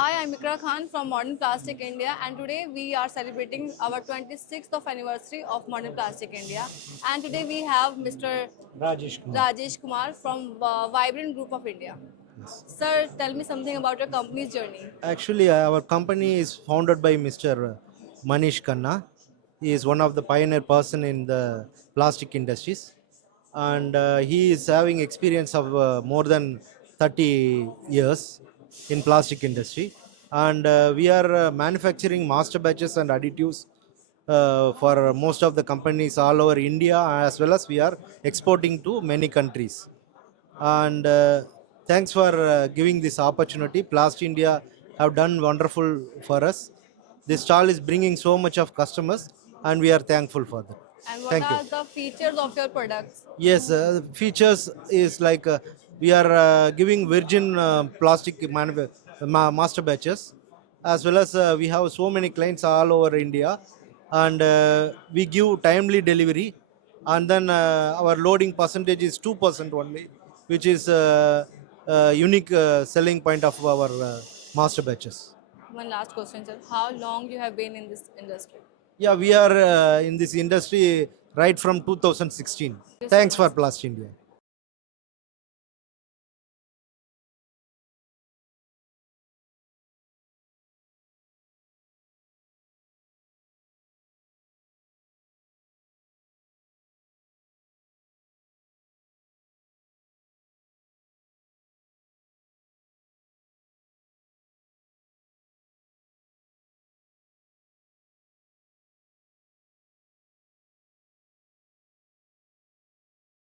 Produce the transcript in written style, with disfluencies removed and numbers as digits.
Hi, I'm Ikra Khan from Modern Plastic India, and today we are celebrating our 26th of anniversary of Modern Plastic India. And today we have Mr. Rajesh Kumar. Rajesh Kumar from Vibrant Group of India. Yes. Sir, tell me something about your company's journey. Actually, our company is founded by Mr. Manish Khanna. He is one of the pioneer person in the plastic industries, and he is having experience of more than 30 years in plastic industry. And we are manufacturing master batches and additives for most of the companies all over India, as well as we are exporting to many countries. And thanks for giving this opportunity. Plast India have done wonderful for us. This stall is bringing so much of customers, and we are thankful for that. And what Thank you. are the features of your products? Yes, features is like we are giving virgin master batches, as well as we have so many clients all over India, and we give timely delivery, and then our loading percentage is 2% only, which is unique selling point of our master batches. One last question, sir. How long you have been in this industry? Yeah, we are in this industry right from 2016. Thank you so Thanks much. for Plast India.